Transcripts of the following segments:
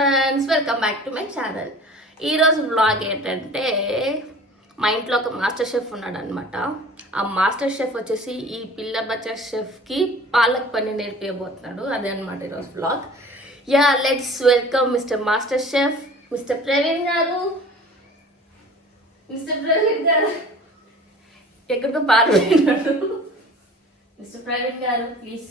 Humans welcome back to my channel ఈరోజు blog ఏంటంటే మా ఇంట్లో ఒక మాస్టర్ షెఫ్ ఉన్నాడనమాట ఆ మాస్టర్ షెఫ్ వచ్చేసి ఈ పిల్ల బచ్చ షెఫ్కి పాలక్ పని నేర్పించబోతున్నాడు అదే అనమాట ఈరోజు blog yeah let's welcome mister master chef mister Praveen garu. Mister Praveen గారు. ఎక్కడితో పారిపోయినాడు. మిస్టర్ ప్రవీణ్ గారు ప్లీజ్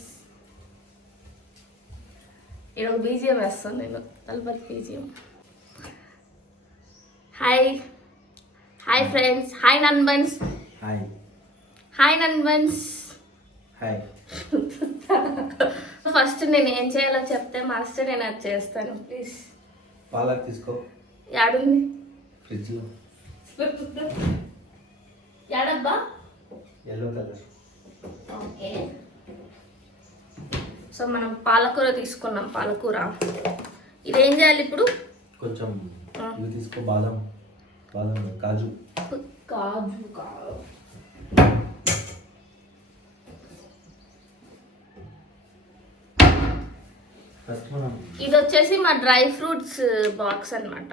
ఈరోజు బీజిఎం వేస్తాను నేను. Thalapathy BGM hi. Hi friends. Hi నన్బన్స్. Hi. Hi నన్బన్స్. హాయ్. ఫస్ట్ నేను ఏం చేయాలో చెప్తే మాస్టర్ నేను అది చేస్తాను. ప్లీజ్ పాలక్ తీసుకో. యాడుంది? ఫ్రిడ్జ్లో. యాడబ్బా? Yellow colour okay. సో మనం పాలకూర తీసుకున్నాం పాలకూర. ఇదేం చేయాలి ఇప్పుడు? కొంచెం. ఇవి తీసుకో బాదం. బాదం కాజు. కాజు కాజు ఇది వచ్చేసి మా డ్రై ఫ్రూట్స్ బాక్స్ అన్నమాట.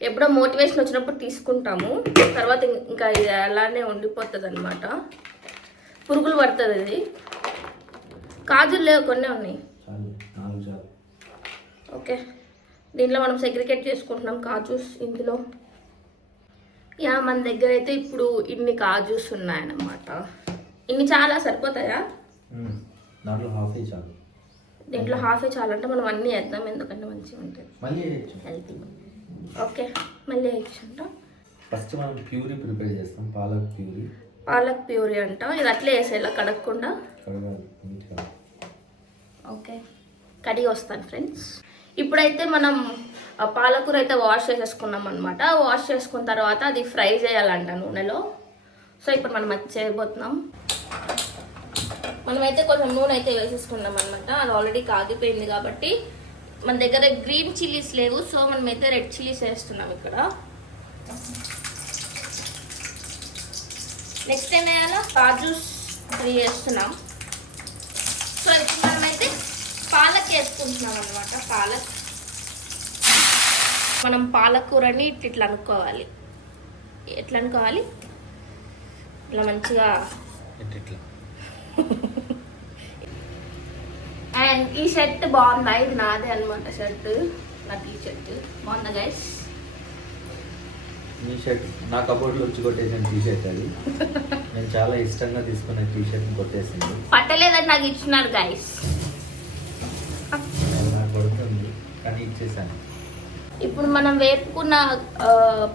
ఎప్పుడో మోటివేషన్ వచ్చినప్పుడు తీసుకుంటాము. తర్వాత ఇంకా ఇది అలానే ఉండిపోతుంది అనమాట పురుగులు పడుతుంది ఇది. కాజులు లేవు కొన్ని ఉన్నాయి. ఓకే. దీంట్లో మనం సెగ్రిగేట్ చేసుకుంటున్నాం కాజూస్ ఇందులో. యా మన దగ్గర అయితే ఇప్పుడు ఇన్ని కాజూస్ ఉన్నాయన్నమాట. ఇన్ని చాలా సరిపోతాయా. దాంట్లో హాఫ్ ఏ చాలు. దీంట్లో హాఫే చాలంటే మనం అన్నీ వేద్దాం ఎందుకంటే మంచిగా ఉంటుంది మళ్ళీ వేయచ్చు. హెల్తీ ఓకే మళ్ళీ వేయచ్చంట ఫస్ట్ మనం ప్యూరీ ప్రిపేర్ చేస్తాం పాలక్ ప్యూరీ. పాలక్ ప్యూరీ అంట. ఇది అట్లే వేసేలా కడగకుండా? ఓకే. కడిగి వస్తాను ఫ్రెండ్స్. ఇప్పుడైతే మనం పాలకూర అయితే వాష్ చేసేసుకున్నాం అనమాట వాష్ చేసుకున్న తర్వాత అది ఫ్రై చేయాలంట నూనెలో. సో ఇప్పుడు మనం అది చేయబోతున్నాం. మనమైతే కొంచెం నూనె అయితే వేసేసుకున్నాం అనమాట అది ఆల్రెడీ కాగిపోయింది కాబట్టి మన దగ్గర గ్రీన్ చిల్లీస్ లేవు. సో మనమైతే రెడ్ చిల్లీస్ వేస్తున్నాం ఇక్కడ. నెక్స్ట్ ఏం వేయాలో? కాజూస్ త్రీ వేస్తున్నాం. సో వేసుకుంటున్నాం అనమాట పాలక్. మనం పాలకూరని ఇట్లా ఇట్లా అనుకోవాలి. ఎట్లా అనుకోవాలి? ఇట్లా మంచిగా. ఇట్లా అండ్ ఈ షర్ట్ బాగుందా? ఇది నాదే అనమాట షర్ట్. నా టీ షర్ట్. బాగుందా గైస్ మీ షర్ట్ నా కబోర్డ్లో వచ్చి కొట్టేసిన టీ షర్ట్ అది. నేను చాలా ఇష్టంగా తీసుకున్న టీ షర్ట్ కొట్టేసింది. పట్టలేదని నాకు ఇచ్చినారు గైస్ అది నాకు కొడుతుంది కానీ ఇచ్చేసాను ఇప్పుడు మనం వేపుకున్న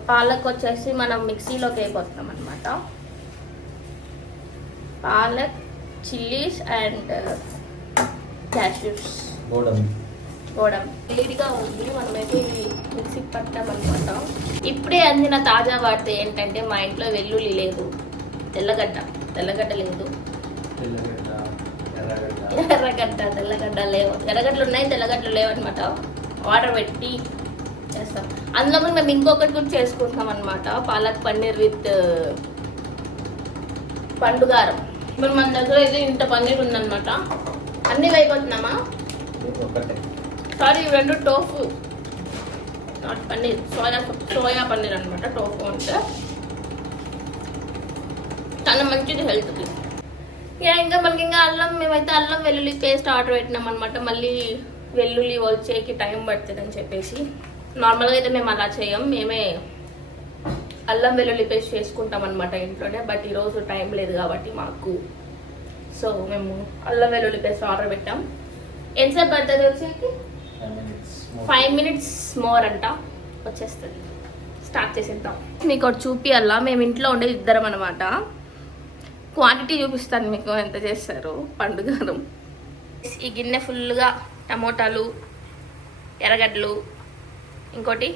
పాలక్ వచ్చేసి మనం మిక్సీలోకి వేయబోతున్నాం అనమాట పాలక్ చిల్లీస్ అండ్ క్యాష్యూస్. గోడం వేడిగా ఉంది మనమైతే ఇది మిక్సీకి పట్టామన్నమాట ఇప్పుడే అందిన తాజా వార్త ఏంటంటే మా ఇంట్లో వెల్లుల్లి లేదు. తెల్లగడ్డ. తెల్లగడ్డ లేదు. ఎర్రగడ్డ తెల్లగడ్డ లేవు. ఎర్రగడ్డలు ఉన్నాయి తెల్లగడ్డలు లేవు అనమాట ఆర్డర్ పెట్టి చేస్తాం. అందులో కూడా మేము ఇంకొకటి కూడా చేసుకుంటాం అనమాట పాలక్ పన్నీర్ విత్ పండుగారం ఇప్పుడు మన దగ్గర అయితే ఇంత పన్నీర్ ఉందన్నమాట. అన్ని అయిపోతున్నామా సారీ రెండు tofu. Not paneer soya soya paneer అనమాట టోఫు అంటే. చాలా మంచిది హెల్త్కి. యా ఇంకా మనకి ఇంకా అల్లం మేమైతే అల్లం వెల్లుల్లి పేస్ట్ ఆర్డర్ పెట్టినాం అనమాట మళ్ళీ వెల్లుల్లి వచ్చేకి టైం పడుతుంది అని చెప్పేసి. నార్మల్గా అయితే మేము అలా చేయం. మేమే అల్లం వెల్లుల్లి పేస్ట్ చేసుకుంటాం అనమాట ఇంట్లోనే. బట్ ఈరోజు టైం లేదు కాబట్టి మాకు. సో మేము అల్లం వెల్లుల్లి పేస్ట్ ఆర్డర్ పెట్టాం. ఎంతసేపు పడుతుంది వచ్చేకి five minutes five minutes more అంట. వచ్చేస్తుంది. స్టార్ట్ చేసేద్దాం. మీకు ఒకటి చూపియాలా మేము ఇంట్లో ఉండేది ఇద్దరం అనమాట క్వాంటిటీ చూపిస్తాను మీకు ఎంత చేస్తారు పండుగరం ఈ గిన్నె ఫుల్గా టమోటాలు ఎర్రగడ్డలు ఇంకోటి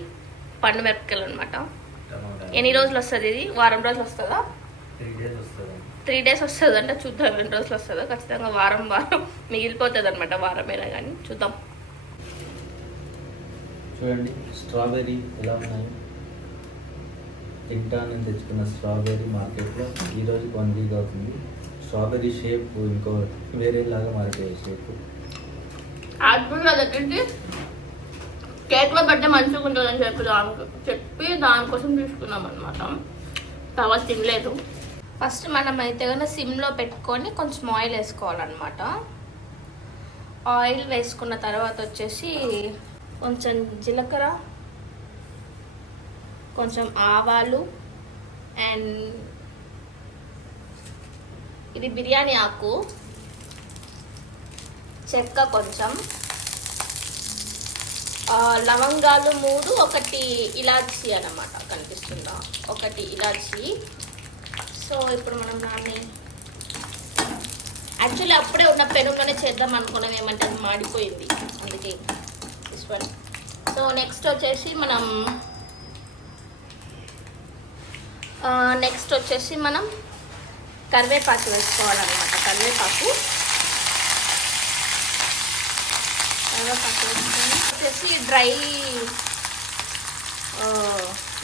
పండు మిరపకాయలు అనమాట ఎన్ని రోజులు వస్తుంది ఇది? వారం రోజులు వస్తుందా? త్రీ డేస్ వస్తుంది. త్రీ డేస్ వస్తుంది అంటే చూద్దాం ఎన్ని రోజులు వస్తుందో. ఖచ్చితంగా వారం వారం మిగిలిపోతుంది అనమాట వారమైనా కానీ చూద్దాం. చూడండి స్ట్రాబెర్రీ ఎలా ఉన్నాయి? తింటా నేను తెచ్చుకున్న స్ట్రాబెర్రీ మార్కెట్లో ఈ రోజు వన్ వీక్ అవుతుంది. స్ట్రాబెర్రీ షేప్ ఇంకో వేరేలాగా మారిపోయాయి షేప్? కేక్లో పెడితే మంచిగా ఉంటుందని చెప్పి దానికి చెప్పి దానికోసం తీసుకున్నాం అనమాట తర్వాత తినలేదు. ఫస్ట్ మనం అయితే కనుక సిమ్లో పెట్టుకొని కొంచెం ఆయిల్ వేసుకోవాలన్నమాట. ఆయిల్ వేసుకున్న తర్వాత వచ్చేసి కొంచెం జీలకర్ర కొంచెం ఆవాలు అండ్ ఇది బిర్యానీ ఆకు. చెక్క కొంచెం. లవంగాలు మూడు ఒకటి ఇలాచి అన్నమాట కనిపిస్తుందా? ఒకటి ఇలాచి. సో ఇప్పుడు మనం దాన్ని యాక్చువల్లీ అప్పుడే ఉన్న పెనులోనే చేద్దాం అనుకున్నాం ఏమంటే అది మాడిపోయింది. అందుకే దిస్ సో నెక్స్ట్ వచ్చేసి మనం నెక్స్ట్ వచ్చేసి మనం కరివేపాకు వేసుకోవాలన్నమాట. కరివేపాకు. కరివేపాకు వేసుకొని వచ్చేసి డ్రై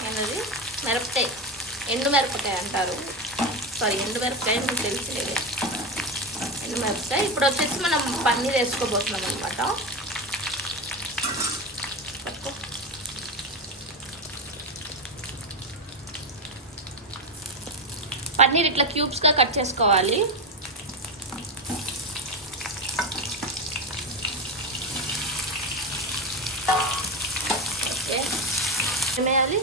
ఏంటది మిరపకాయ. ఎండు మిరపకాయ అంటారు. సారీ ఎండు మిరపకాయ మీకు తెలిసి ఎండు మిరపకాయ. ఇప్పుడు వచ్చేసి మనం పన్నీర్ వేసుకోబోతున్నాం అనమాట పన్నీర్ ఇట్లా క్యూబ్స్గా కట్ చేసుకోవాలి. ఓకే. ఏమేయాలి?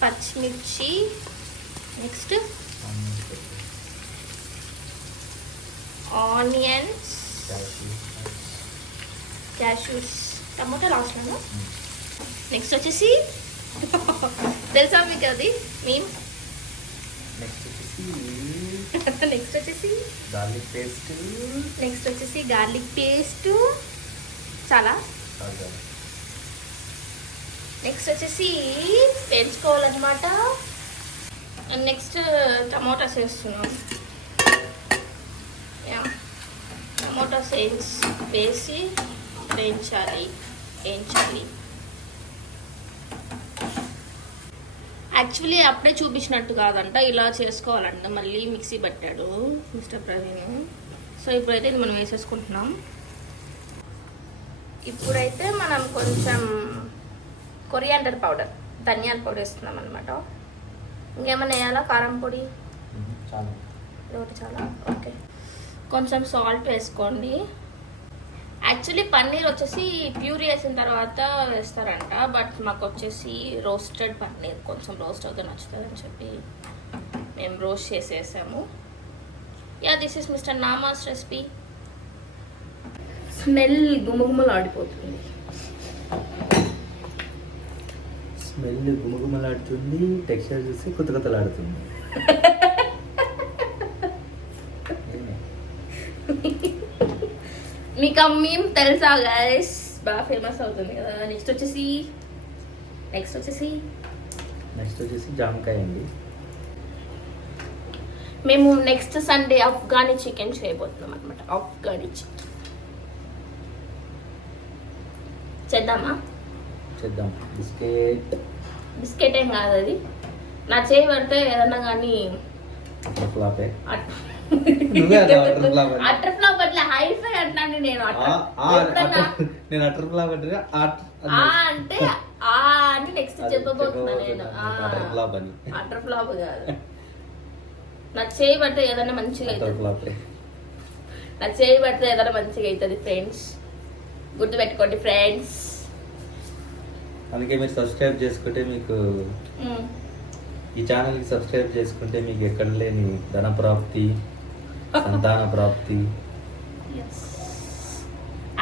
పచ్చిమిర్చి. Next onions. క్యాష్యూస్ టమాటా లాస్ట్లో నెక్స్ట్ వచ్చేసి తెలుసా మీకు అది మేము నెక్స్ట్ వచ్చేసి నెక్స్ట్ వచ్చేసి గార్లిక్ పేస్ట్ నెక్స్ట్ వచ్చేసి గార్లిక్ పేస్ట్ చాలా. నెక్స్ట్ వచ్చేసి పెంచుకోవాలన్నమాట. నెక్స్ట్ టమోటాస్ వేస్తున్నాం టమోటాస్ వేసి వేసి వేయించాలి వేయించాలి. యాక్చువల్లీ అప్పుడే చూపించినట్టు కాదంట ఇలా చేసుకోవాలంట మళ్ళీ మిక్సీ పట్టాడు మిస్టర్ ప్రవీణ్. సో ఇప్పుడైతే ఇది మనం వేసేసుకుంటున్నాం. ఇప్పుడైతే మనం కొంచెం కొరియాండర్ పౌడర్ ధనియాల పొడి వేస్తున్నాం అనమాట ఇంకేమైనా వేయాలా? కారం పొడి? చాలా. చాలా ఓకే. కొంచెం సాల్ట్ వేసుకోండి. యాక్చువల్లీ పన్నీర్ వచ్చేసి ప్యూరీ వేసిన తర్వాత వేస్తారంట బట్ మాకు వచ్చేసి రోస్టెడ్ పన్నీర్ కొంచెం రోస్ట్ అవుతే నచ్చుతుంది అని చెప్పి మేము రోస్ట్ చేసి వేసాము యా దిస్ ఇస్ మిస్టర్ నామాస్ రెసిపీ. స్మెల్ గుమగుమలు ఆడిపోతుంది స్మెల్ గుమగుమలాడుతుంది టెక్స్చర్ చూసి కొత్త కొత్తలాడుతుంది. మీకు ఆ మేము తెలుసా గైస్ బాగా ఫేమస్ అవుతుంది కదా నెక్స్ట్ వచ్చేసి నెక్స్ట్ వచ్చేసి. నెక్స్ట్ వచ్చేసి జామకాయ అండి. మేము నెక్స్ట్ సండే అఫ్ఘానీ చికెన్ చేయబోతున్నాం అనమాట అఫ్ఘానీ చికెన్ చేద్దామా? చేద్దాం. బిస్కెట్. బిస్కెట్ ఏం కాదు అది. నా చేయి పడితే ఏదన్నా కానీ ఫ్లాప్. అట్లా హైఫై అంటాను నేను నేను అటర్ ఫ్లాప్ అంటే అంటే ఆ అని నెక్స్ట్ చెప్పబోతున్నా నేను. అటర్ ఫ్లాప్ అని. అటర్ ఫ్లాప్ కాదు. నా చేయి పడితే ఏదన్నా మంచిగా అవుతుంది. ఫ్లాపే నా చేయి పడితే ఏదైనా మంచిగా అవుతుంది ఫ్రెండ్స్ గుర్తుపెట్టుకోండి ఫ్రెండ్స్ అందుకే మీరు సబ్స్క్రైబ్ చేసుకుంటే మీకు ఈ ఛానల్కి సబ్స్క్రైబ్ చేసుకుంటే మీకు ఎక్కడ లేని ధన ప్రాప్తి సంతాన ప్రాప్తి.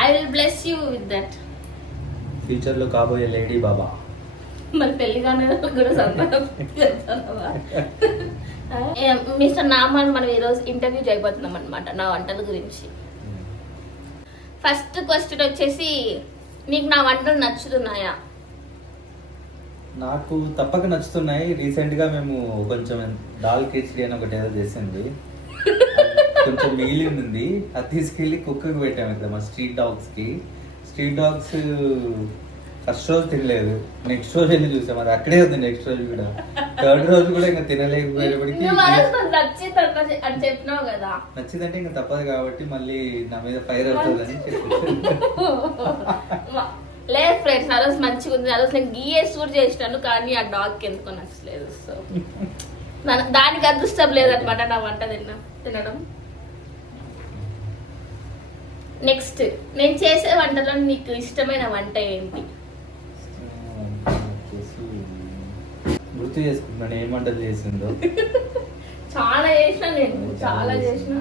I will bless you with that ఫ్యూచర్లో కాబోయే లేడీ బాబా. మరి పెళ్ళి కానీ కూడా సంతానం మిస్టర్ నామాన్ మనం ఈరోజు ఇంటర్వ్యూ చేయబోతున్నాం అనమాట నా వంటల గురించి. ఫస్ట్ క్వశ్చన్ వచ్చేసి నీకు నా వంటలు నచ్చుతున్నాయా? నాకు తప్పక నచ్చుతున్నాయి. రీసెంట్గా మేము కొంచెం దాల్ కిచడి అని ఒకటి ఏదో చేసింది. కొంచెం మిగిలి ఉంది అది తీసుకెళ్ళి కుక్కకి పెట్టాము ఇక్కడ మా స్ట్రీట్ డాగ్స్కి స్ట్రీట్ డాగ్స్ ఫస్ట్ రోజు తినలేదు. నెక్స్ట్ రోజు వెళ్ళి చూసాం. అది అక్కడే ఉంది నెక్స్ట్ రోజు కూడా. థర్డ్ రోజు కూడా ఇంకా తినలేకపోయేటప్పటికి నచ్చిందంటే ఇంకా తప్పదు కాబట్టి మళ్ళీ నా మీద ఫైర్ అవుతుందని లేదు ఫ్రెండ్స్ ఆ రోజు మంచిగా ఉంది. ఆ రోజు నేను గీయేసి కూడా చేసినాను కానీ ఆ డాగ్ ఎందుకో నచ్చలేదు సో. దానికి అదృష్టం లేదనమాట నా వంట తిన్న తినడం. నెక్స్ట్ నేను చేసే వంటలో నీకు ఇష్టమైన వంట ఏంటి? గుర్తు చేసుకుంటున్నాను ఏం వంటలు చేసిందో. చాలా చేసిన నేను చాలా చేసిన.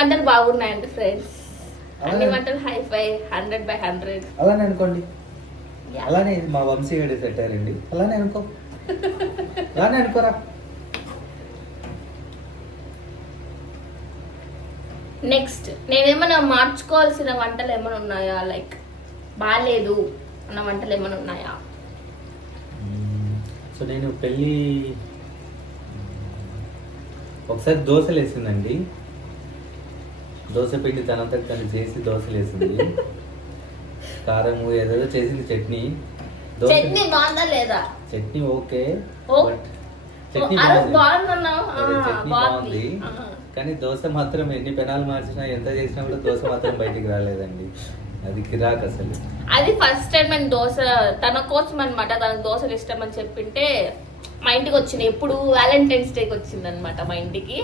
వంటలు బాగున్నాయండి ఫ్రెండ్స్ అన్ని? వంటలు high five hundred by hundred అలానే అనుకోండి. అలానే ఇది మా వంశీ గడి సెట్ అయ్యారండి అలానే అనుకో. అలానే అనుకోరా. నెక్స్ట్ నేనేమైనా మార్చుకోవాల్సిన వంటలు ఏమైనా ఉన్నాయా? లైక్ బాగాలేదు అన్న వంటలు ఏమైనా ఉన్నాయా? సో నేను పెళ్ళి ఒకసారి దోశలు వేసిందండి దోశ పిండి తనంతా తను చేసి దోశలు వేసింది కారం ఏదేదో చేసింది చట్నీ. దోశ చట్నీ బాగుందా లేదా? చట్నీ ఓకే ఓ. బట్ చట్నీ ఆ రోజు బాగుంది. బాగుందన్నావు ఆ, అదే చట్నీ బాగుంది. బాగుంది. ఆ. కానీ దోశ మాత్రం ఎన్ని పెనాలు మార్చినా ఎంత చేసినా కూడా దోశ మాత్రం బయటికి రాలేదండి. అది కిరాక్ అసలు. అది ఫస్ట్ టైం నేను దోశ తన కోసం అనమాట తనకు దోశలు ఇష్టం అని చెప్పింటే మా ఇంటికి వచ్చింది. ఎప్పుడు వ్యాలంటైన్స్ డేకి వచ్చింది అనమాట మా ఇంటికి.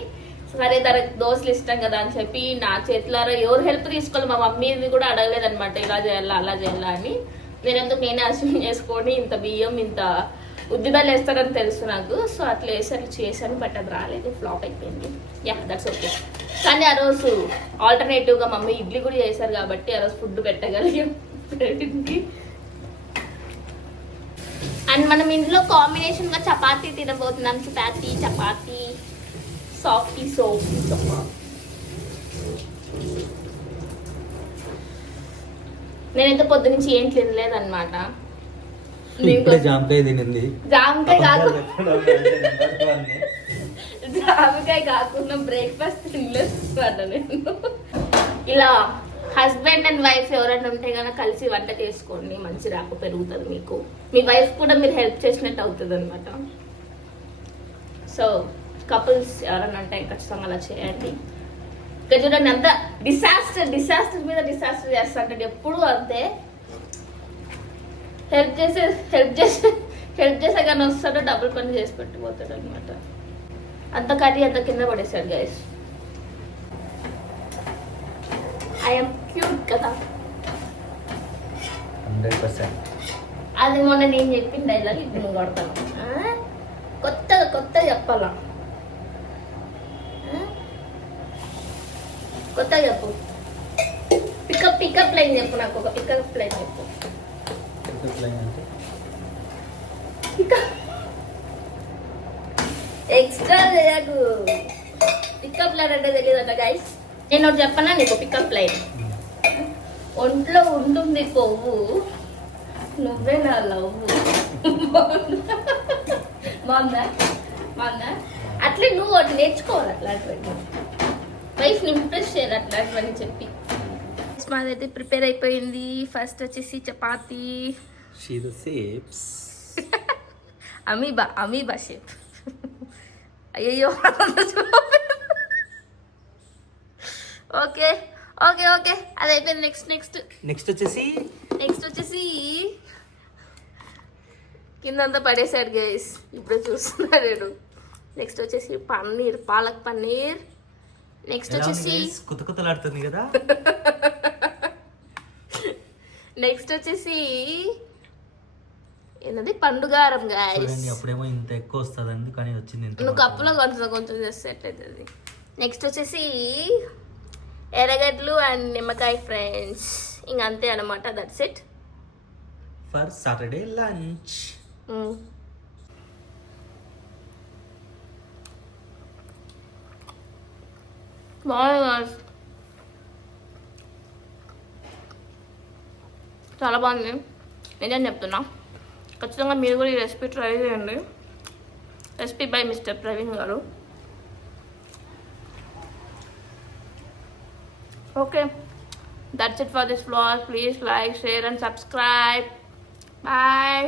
సరే తనకు దోశలు ఇష్టం కదా అని చెప్పి నా చేతులారా ఎవరు హెల్ప్ తీసుకోవాలి? మా మమ్మీని కూడా అడగలేదనమాట ఇలా చేయాలా అలా చేయాలా అని. నేను ఎందుకు నేనే అసూమ్ చేసుకొని ఇంత బియ్యం ఇంత ఉద్దిబెల్లు వేస్తారని తెలుసు నాకు. సో అట్లా వేసాను చేశాను బట్ అది రాలేదు. ఫ్లాప్ అయిపోయింది. యా దట్స్ ఓకే కానీ ఆ రోజు ఆల్టర్నేటివ్గా మమ్మీ ఇడ్లీ కూడా చేశారు కాబట్టి ఆ రోజు ఫుడ్ పెట్టగలిగాం. అండ్ మనం ఇంట్లో కాంబినేషన్గా చపాతీ తినబోతున్నాం. చపాతీ చపాతీ. సాఫ్టీ సోఫ్టీ చపాతీ నేనైతే పొద్దు నుంచి ఏం తినలేదన్నమాట. జాంకాయ తినింది. జామకాయ. జామకాయ కాకుండా బ్రేక్ఫాస్ట్ తినలేదు నేను. ఇలా హస్బెండ్ అండ్ వైఫ్ ఎవరైనా ఉంటే కనుక కలిసి వంట చేసుకోండి మంచి రాక పెరుగుతుంది మీకు. మీ వైఫ్ కూడా మీరు హెల్ప్ చేసినట్టు అవుతుంది అనమాట సో కపుల్స్ ఎవరైనా ఉంటే ఖచ్చితంగా అలా చేయండి. ఇక్కడ చూడండి అంత డిసాస్టర్ డిసాస్టర్ మీద డిసాస్టర్ చేస్తా అంటే ఎప్పుడు అంతే. హెల్ప్ చేసే హెల్ప్ చేసే హెల్ప్ చేసే కానీ వస్తాడో డబుల్ పని చేసి పెట్టిపోతాడు అనమాట అంత కర్రీ అంత కింద పడేశాడు గైస్ ఐఎమ్ క్యూట్ కదా. అది మొన్న నేను చెప్పిన డైలాగ్ ఇప్పుడు నువ్వు కొడతాను కొత్తగా చెప్పాలా? కొత్తగా చెప్పు. పికప్ పికప్ లైన్ చెప్పు నాకు ఒక పికప్ లైన్ చెప్పు. అంటే? ఎక్స్ట్రా చేయకు. పికప్ లైన్ అంటే తెలియదట గైస్ నేను ఒకటి చెప్పనా నీకు పికప్ లైన్ ఒంట్లో ఉంటుంది కొవ్వు. నువ్వే నా లవ్వు బాగుందా? బాగుందా? అట్లే నువ్వు ఒకటి నేర్చుకోవాలి అట్లాంటివన్నీ. వైఫ్ని ఇంప్రెస్ చేయాలి అట్లాంటివన్నీ చెప్పి. మాదైతే ప్రిపేర్ అయిపోయింది. ఫస్ట్ వచ్చేసి చపాతీ. అమీబా అమీబా షేప్ అయ్యయ్యో ఓకే ఓకే ఓకే అది అయిపోయింది నెక్స్ట్ నెక్స్ట్ నెక్స్ట్ వచ్చేసి? నెక్స్ట్ వచ్చేసి కిందంతా పడేశాడు గైస్ ఇప్పుడు చూస్తున్నాడు నెక్స్ట్ వచ్చేసి పన్నీర్ పాలక్ పన్నీర్. నెక్స్ట్ వచ్చేసి కొత్త కొత్తలాడుతుంది కదా. నెక్స్ట్ వచ్చేసి ఏంటది? పండుగారం గాయస్ అప్పుడేమో ఇంత ఎక్కువ వస్తుందండి కానీ వచ్చింది నువ్వు కప్పులో కొంచెం కొంచెం చేస్తే ఎట్లయితుంది? నెక్స్ట్ వచ్చేసి ఎర్రగడ్డలు అండ్ నిమ్మకాయ ఫ్రెండ్స్ ఇంక అంతే అనమాట that's it for Saturday lunch బాగుంది చాలా బాగుంది. నిజం చెప్తున్నా. ఖచ్చితంగా మీరు కూడా ఈ రెసిపీ ట్రై చేయండి. Recipe by mister Praveen garu. Okay. That's it for this floss please like share and subscribe bye